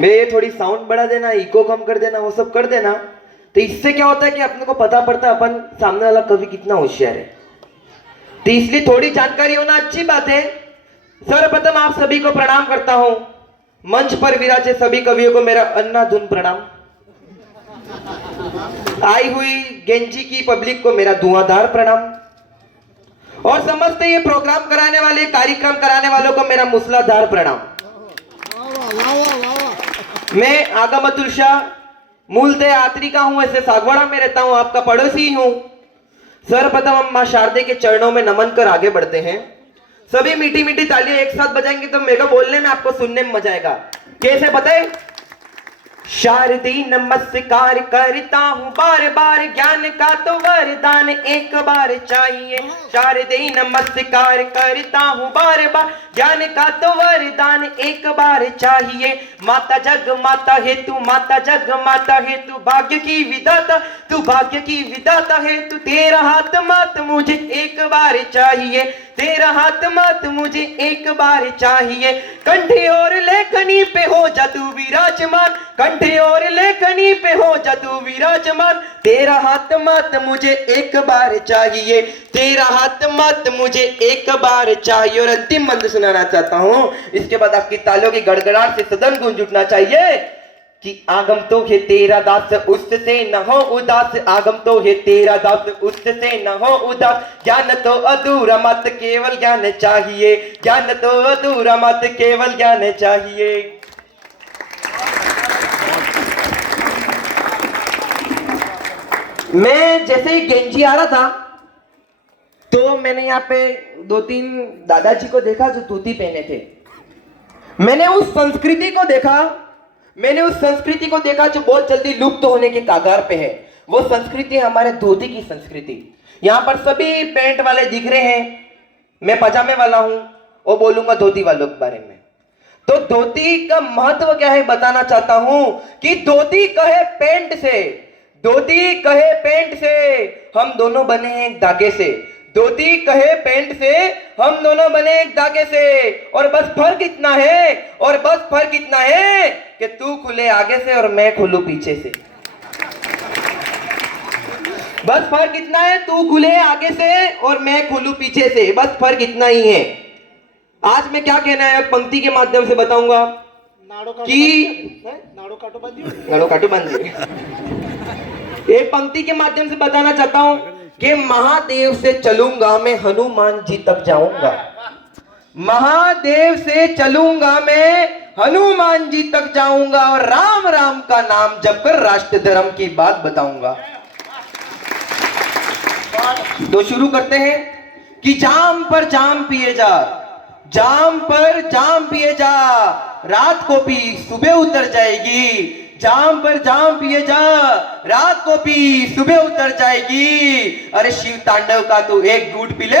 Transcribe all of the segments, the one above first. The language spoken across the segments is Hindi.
मैं थोड़ी साउंड बढ़ा देना, इको कम कर देना, वो सब कर देना, तो इससे क्या होता है कि अपने को पता पड़ता है अपन सामने वाला कवि कितना होशियार है। तो इसलिए थोड़ी जानकारी होना अच्छी बात है। सर्वप्रथम आप सभी को प्रणाम करता हूं। मंच पर विराजे सभी कवियों को मेरा अन्नाधुन प्रणाम। आई हुई गेंजी की पब्लिक को मेरा धुआंधार प्रणाम, और समस्त ये प्रोग्राम कराने वाले, कार्यक्रम कराने वालों को मेरा मूसलाधार प्रणाम। मैं आगम अतुल शाह, मूलतः यात्री का हूं, ऐसे सागवाड़ा में रहता हूं, आपका पड़ोसी हूं। सर्वप्रथम हम मां शारदे के चरणों में नमन कर आगे बढ़ते हैं। सभी मीठी मीठी तालियां एक साथ बजाएंगे तो मेरे को बोलने में, आपको सुनने में मजा आएगा। कैसे बताए? शारदे नमस्कार करता हूँ बार बार, ज्ञान का तो वरदान एक बार चाहिए। शारदे नमस्कार करता हूँ बार बार, ज्ञान का तो वरदान एक बार चाहिए। माता जग माता है तू, माता जग माता है तू, भाग्य की विधाता तू, भाग्य की विधाता है तू। तेरा हाथ मात मुझे एक बार चाहिए, तेरा हाथ मात मुझे एक बार चाहिए। कंठे और लेखनी पे हो जा तू विराजमान, कंठे और लेखनी पे हो जा तू विराजमान। तेरा हाथ मात मुझे एक बार चाहिए, तेरा हाथ मात मुझे एक बार चाहिए। और अंतिम मंत्र सुनाना चाहता हूं, इसके बाद आपकी तालियों की गड़गड़ाहट से सदन गूंज उठना चाहिए कि आगम तो है तेरा दास, उससे न हो उदास। आगम तो है तेरा दास, उससे न हो उदास। ज्ञान तो अधूरा मत केवल ज्ञान चाहिए, ज्ञान तो अधूरा मत केवल ज्ञान चाहिए। मैं जैसे ही गेंजी आ रहा था तो मैंने यहाँ पे 2-3 दादाजी को देखा जो धोती पहने थे। मैंने उस संस्कृति को देखा, मैंने उस संस्कृति को देखा जो बहुत जल्दी लुप्त होने के कागार पे है। वो संस्कृति है हमारे धोती की संस्कृति। यहाँ पर सभी पैंट वाले दिख रहे हैं, मैं पजामे वाला हूं और बोलूंगा धोती वालों के बारे में। तो धोती का महत्व क्या है बताना चाहता हूं कि धोती कहे पैंट से, धोती कहे पैंट से, हम दोनों बने हैं एक धागे से। धोती कहे पैंट से, हम दोनों बने एक धागे से। और बस फर्क इतना है, और बस फर्क इतना है कि तू खुले आगे से और मैं खुलूं पीछे से। बस फर्क इतना है, तू खुले आगे से और मैं खुलूं पीछे से, बस फर्क इतना ही है। आज मैं क्या कहना है पंक्ति के माध्यम से बताऊंगा कि नाड़ो काटो बंदी। एक पंक्ति के माध्यम से बताना चाहता हूं कि महादेव से चलूंगा मैं हनुमान जी तक जाऊंगा। महादेव से चलूंगा मैं हनुमान जी तक जाऊंगा, और राम राम का नाम जप कर राष्ट्र धर्म की बात बताऊंगा। तो शुरू करते हैं कि जाम पर जाम पिए जा, जाम पर जाम पिए जा, रात को पी सुबह उतर जाएगी। जाम पर जाम पिए जा, रात को पी सुबह उतर जाएगी। अरे शिव तांडव का तू एक घूंट पी ले,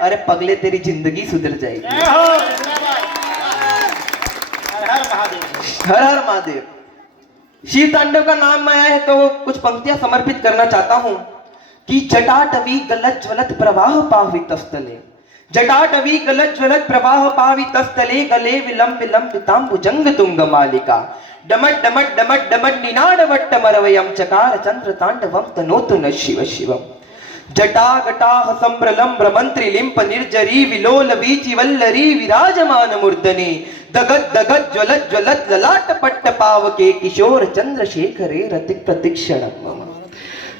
अरे पगले तेरी जिंदगी सुधर जाएगी। हर हर महादेव। शिव तांडव का नाम आया है तो कुछ पंक्तियां समर्पित करना चाहता हूं कि जटाटवी गलत ज्वलत प्रवाह पावितस्थले, जटाटवी गलत ज्वलत प्रवाह पावितस्थले, गले विलंब विलंबितां भुजंग तुंग मालिका, डमट डमट डमट डमट निनाद वट्टमरवयं चकार चंद्र तांडवं तनोतु न शिव शिवम। जटा गटा हसं प्रलम्ब्र मंत्री लिंप निर्जरी विलोल वीचि वल्लरी विराजमान मूर्धनि, दगत दगत ज्वलत ज्वलत ललाट पट्ट पावके, किशोर चंद्रशेखरे रतिक प्रतीक्षणं मम।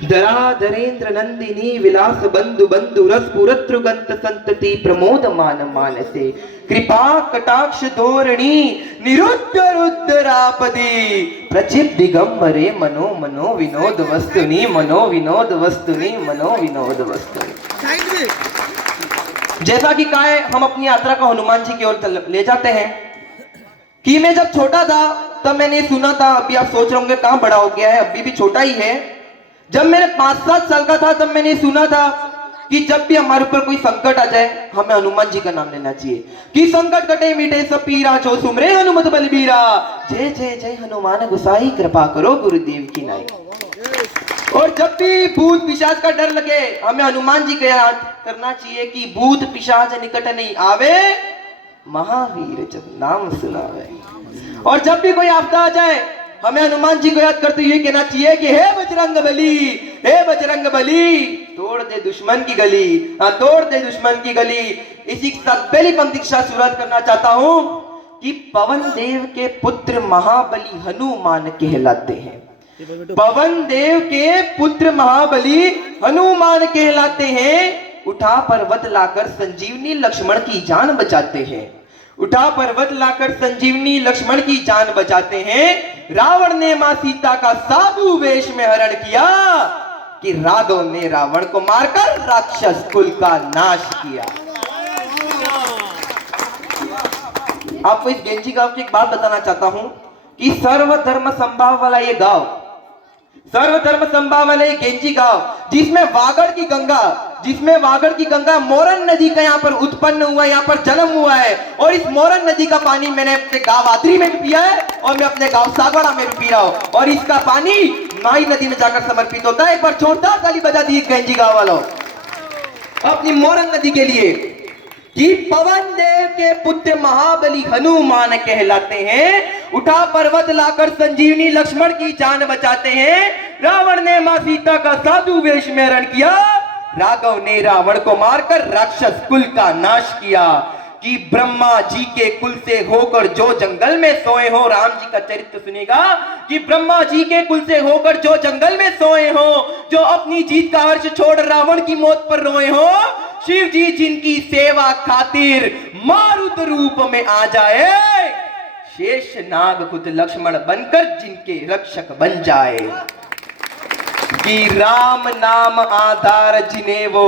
धरा धरेन्द्र नंदिनी विलास बंधु बंधु रस पुरत्रुगंत संतति प्रमोद मान मानसे, कृपा कटाक्ष धोरणी निरुद्ध रुद्रापदी, प्रचित दिगंबरे मनो मनो विनोद वस्तुनि, मनो विनोद वस्तुनि, मनो विनोद वस्तुनि। जैसा कि कहा है, हम अपनी यात्रा को हनुमान जी की ओर ले जाते हैं कि मैं जब छोटा था तब मैंने सुना था, अभी आप सोच रहे होंगे कहां बड़ा हो गया है, अभी भी छोटा ही है। जब मैंने 5-7 साल का था तब मैंने सुना था कि जब भी हमारे ऊपर कोई संकट आ जाए हमें हनुमान जी का नाम लेना चाहिए कि संकट कटे मिटे सब पीरा, जो सुमरे हनुमत बलबीरा, जय जय जय हनुमान गोसाई, कृपा करो गुरुदेव की नाई। और जब भी भूत पिशाच का डर लगे हमें हनुमान जी का याद करना चाहिए कि भूत पिशाच निकट नहीं आवे, महावीर जब नाम सुनावे। और जब भी कोई आपदा आ जाए हमें हनुमान जी को याद करते हुए कहना चाहिए कि हे बजरंग बली, हे बजरंग बली, तोड़ दे दुश्मन की गली, हाँ तोड़ दे दुश्मन की गली। इसी के साथ पहली पंक्ति के साथ शुरुआत करना चाहता हूं कि पवन देव के पुत्र महाबली हनुमान कहलाते हैं। पवन देव के पुत्र महाबली हनुमान कहलाते हैं। उठा पर्वत लाकर संजीवनी लक्ष्मण की जान बचाते हैं। उठा पर्वत लाकर संजीवनी लक्ष्मण की जान बचाते हैं। रावण ने मां सीता का साधु वेश में हरण किया कि राघव ने रावण को मारकर राक्षस कुल का नाश किया। आपको इस गेंजी गांव की एक बात बताना चाहता हूं कि सर्वधर्म संभाव वाला ये गांव, सर्वधर्म संभाव वाला ये गेंजी गांव, जिसमें वागड़ की गंगा मोरन नदी का यहाँ पर उत्पन्न हुआ, यहाँ पर जन्म हुआ है। और इस मोरन नदी का पानी मैंने अपने गांव आदरी में भी पिया है और मैं अपने गांव सागवाड़ा में भी पी रहा हूं। और इसका पानी माई नदी में जाकर समर्पित होता है। एक बार जोरदार ताली बजा दी गेंजी गांव वालों अपनी मोरन नदी के लिए। कि पवन देव के पुत्र महाबली हनुमान कहलाते हैं। उठा पर्वत लाकर संजीवनी लक्ष्मण की जान बचाते हैं। रावण ने मां सीता का साधु वेश में हरण किया। राघव ने रावण को मारकर राक्षस कुल का नाश किया। कि ब्रह्मा जी के कुल से होकर जो जंगल में सोए हो, राम जी का चरित्र सुनेगा कि ब्रह्मा जी के कुल से होकर जो जंगल में सोए हो, जो अपनी जीत का हर्ष छोड़ रावण की मौत पर रोए हो, शिव जी जिनकी सेवा खातिर मारुत रूप में आ जाए, शेष नाग खुद लक्ष्मण बनकर जिनके रक्षक बन जाए। कि राम नाम आधार जिन्हें वो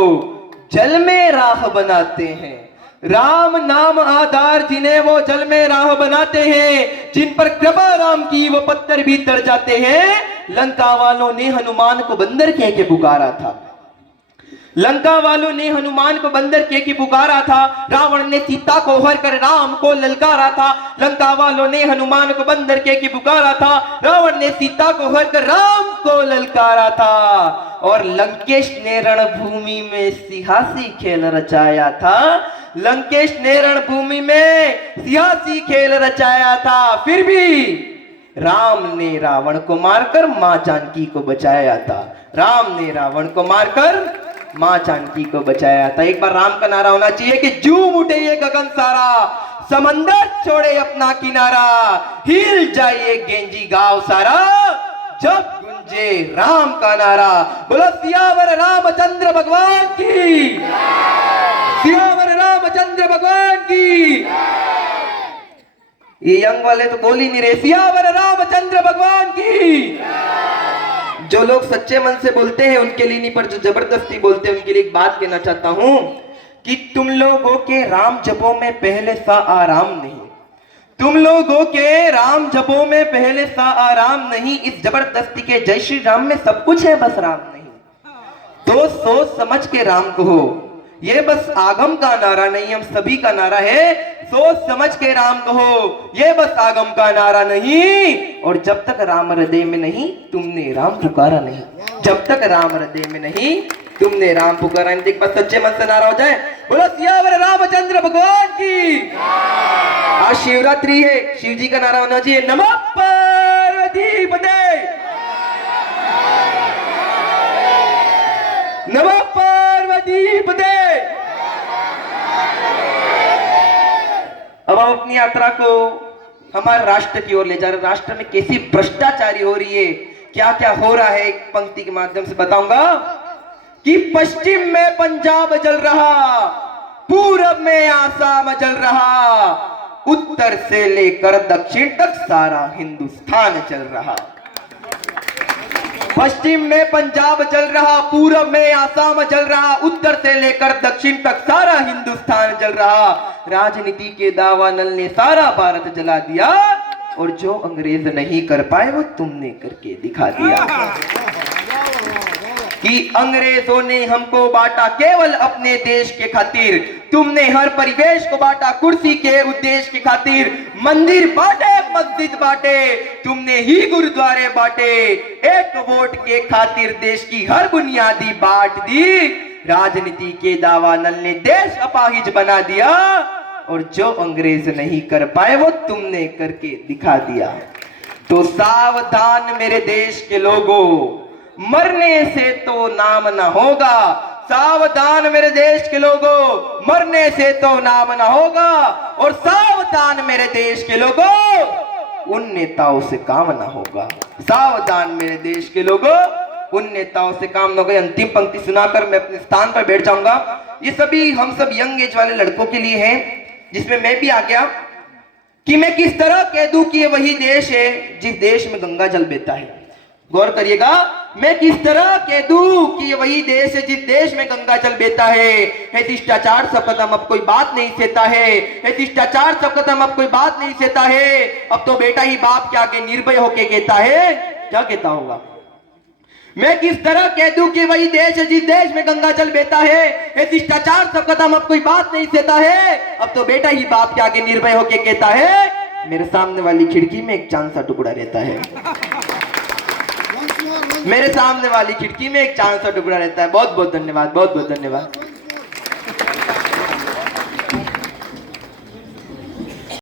जल में राह बनाते हैं। राम नाम आधार जिन्हें वो जल में राह बनाते हैं। जिन पर कृपा राम की वो पत्थर भी तर जाते हैं। लंका वालों ने हनुमान को बंदर कह के पुकारा था। लंका वालों ने हनुमान को बंदर कह के पुकारा था। रावण ने सीता को हर कर राम को ललकारा था। लंका वालों ने हनुमान को बंदर कह के पुकारा था। रावण ने सीता को हर कर राम को ललकारा था। और लंकेश ने रणभूमि में सियासी खेल रचाया था। लंकेश ने रणभूमि में सियासी खेल रचाया था। फिर भी राम ने रावण को मारकर मां जानकी को बचाया था। राम ने रावण को मारकर मां जानकी को बचाया था। एक बार राम का नारा होना चाहिए कि झूम उठे ये गगन सारा, समंदर छोड़े अपना किनारा, हिल जाइए गेंजी गांव सारा, जब गुंजे राम का नारा। बोलो सियावर रामचंद्र भगवान की, सियावर रामचंद्र भगवान की। ये यंग वाले तो बोल ही नहीं रहे, सियावर रामचंद्र भगवान की। जो लोग सच्चे मन से बोलते हैं उनके लिए नहीं, पर जो जबरदस्ती बोलते हैं उनके लिए एक बात कहना चाहता हूं कि तुम लोगों के राम जपों में पहले सा आराम नहीं। तुम लोगों के राम जपों में पहले सा आराम नहीं। इस जबरदस्ती के जय श्री राम में सब कुछ है, बस राम नहीं। तो सोच समझ के राम कहो। ये बस आगम का नारा नहीं, हम सभी का नारा है। सोच समझ के राम कहो, ये बस आगम का नारा नहीं। और जब तक राम हृदय में नहीं तुमने राम पुकारा नहीं। जब तक राम हृदय में नहीं तुमने राम पुकारा नहीं। एक बार सच्चे मन से नारा हो जाए, बोलो सियावर रामचंद्र भगवान की। आज शिवरात्रि है, शिव जी का नारा होना चाहिए, नमः पार्वती पते, नमः पार्वती पते। अब हम अपनी यात्रा को हमारे राष्ट्र की ओर ले जा रहे। राष्ट्र में कैसी भ्रष्टाचारी हो रही है, क्या क्या हो रहा है, एक पंक्ति के माध्यम से बताऊंगा। कि पश्चिम में पंजाब जल रहा, पूरब में आसाम जल रहा, उत्तर से लेकर दक्षिण तक सारा हिंदुस्तान चल रहा। पश्चिम में पंजाब जल रहा, पूरब में आसाम जल रहा, उत्तर से लेकर दक्षिण तक सारा हिंदुस्तान जल रहा। राजनीति के दावानल ने सारा भारत जला दिया। और जो अंग्रेज नहीं कर पाए वो तुमने करके दिखा दिया। कि अंग्रेजों ने हमको बांटा केवल अपने देश के खातिर, तुमने हर परिवेश को बांटा कुर्सी के उद्देश्य के खातिर। मंदिर बांटे, मस्जिद बांटे, तुमने ही गुरुद्वारे बांटे। एक वोट के खातिर देश की हर बुनियादी बांट दी। राजनीति के दावानल ने देश अपाहिज बना दिया। और जो अंग्रेज नहीं कर पाए वो तुमने करके दिखा दिया। तो सावधान मेरे देश के लोगों, मरने से तो नाम ना होगा। सावधान मेरे देश के लोगों, मरने से तो नाम ना होगा। और सावधान मेरे देश के लोगों, उन नेताओं से काम ना होगा। सावधान मेरे देश के लोगों, उन नेताओं से काम न होगा। अंतिम पंक्ति सुनाकर मैं अपने स्थान पर बैठ जाऊंगा। ये सभी हम सब यंग एज वाले लड़कों के लिए है, जिसमें मैं भी आ गया कि मैं किस तरह कह दूं कि ये वही देश है जिस देश में गंगा जल बहता है। गौर करिएगा, मैं किस तरह कह दूं कि ये वही देश है जिस देश में गंगा जल बहता है शिष्टाचार सब खत्म, अब कोई बात नहीं सहता है शिष्टाचार सब खत्म, अब कोई बात नहीं सहता है। अब तो बेटा ही बाप के आगे निर्भय होके कहता है, क्या कहता होगा। मैं किस तरह कह दूं कि वही देश है जिस देश में गंगा जल बहता है शिष्टाचार सब खत्म, अब कोई बात नहीं सहता है। अब तो बेटा ही बाप के आगे निर्भय होके कहता है, मेरे सामने वाली खिड़की में एक चांद सा टुकड़ा रहता है। मेरे सामने वाली खिड़की में एक चांद सा टुकड़ा रहता है। बहुत बहुत धन्यवाद, बहुत बहुत धन्यवाद।